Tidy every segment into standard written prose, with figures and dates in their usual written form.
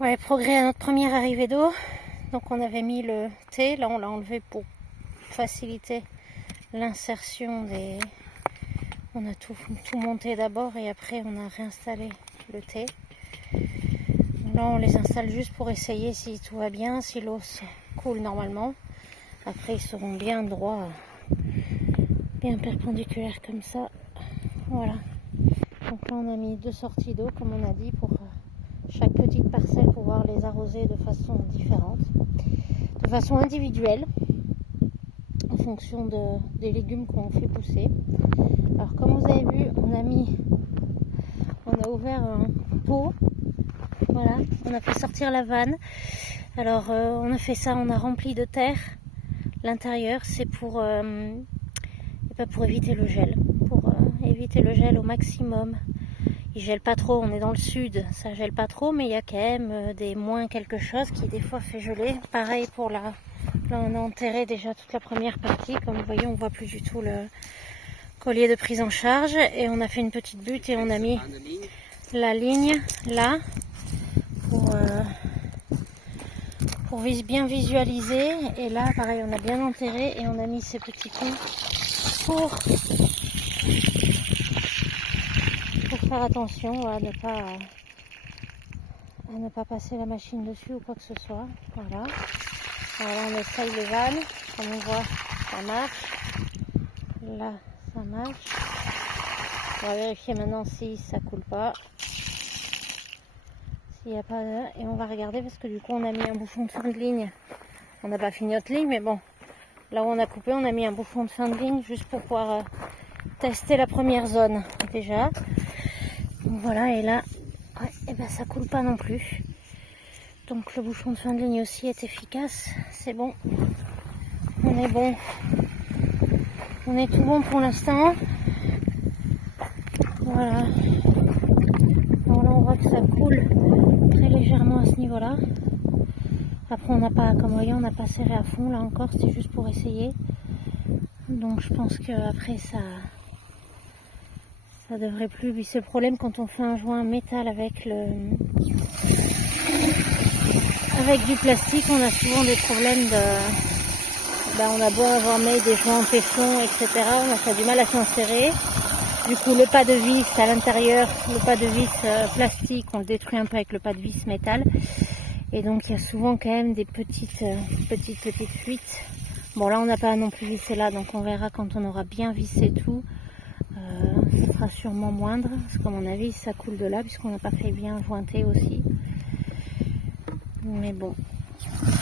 Ouais, progrès à notre première arrivée d'eau. Donc on avait mis le thé, là on l'a enlevé pour faciliter l'insertion des... On a tout monté d'abord et après on a réinstallé le thé. Là on les installe juste pour essayer si tout va bien, si l'eau coule normalement. Après ils seront bien droits, bien perpendiculaires comme ça. Voilà. Donc là on a mis 2 sorties d'eau comme on a dit pour chaque petite parcelle, pouvoir les arroser de façon différente, de façon individuelle, en fonction des légumes qu'on fait pousser. Alors comme vous avez vu, on a ouvert un pot, voilà, on a fait sortir la vanne. Alors on a fait ça, on a rempli de terre l'intérieur, c'est pour éviter le gel, éviter le gel au maximum. Il gèle pas trop, on est dans le sud, ça gèle pas trop, mais il y a quand même des moins quelque chose qui des fois fait geler. Pareil pour là on a enterré déjà toute la première partie, comme vous voyez on voit plus du tout le collier de prise en charge, et on a fait une petite butte et on a mis la ligne là pour bien visualiser. Et là pareil on a bien enterré et on a mis ces petits ponts pour faire attention à ne pas passer la machine dessus ou quoi que ce soit. Voilà. Alors là, on essaye les vannes, comme on voit, ça marche. Là, ça marche. On va vérifier maintenant si ça coule pas. S'il n'y a pas de... Et on va regarder parce que du coup, on a mis un bouchon de fin de ligne. On n'a pas fini notre ligne, mais bon. Là où on a coupé, on a mis un bouchon de fin de ligne juste pour pouvoir tester la première zone déjà. Donc voilà, et là, ouais, et ben ça coule pas non plus. Donc le bouchon de fin de ligne aussi est efficace. C'est bon. On est bon. On est tout bon pour l'instant. Voilà. Alors là, on voit que ça coule très légèrement à ce niveau-là. Après, on n'a pas, comme vous voyez, on n'a pas serré à fond là encore. C'était juste pour essayer. Donc je pense qu'après ça devrait plus. Puis c'est le problème quand on fait un joint métal avec du plastique, on a souvent des problèmes on a beau avoir mis des joints en tesson, etc. On a du mal à s'insérer. Du coup, le pas de vis à l'intérieur, le pas de vis plastique, on le détruit un peu avec le pas de vis métal. Et donc, il y a souvent quand même des petites fuites. Bon, là, on n'a pas non plus vissé là, donc on verra quand on aura bien vissé tout. Ce sera sûrement moindre, parce qu'à mon avis, ça coule de là, puisqu'on n'a pas fait bien jointer aussi. Mais bon,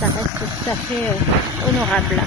ça reste tout à fait honorable.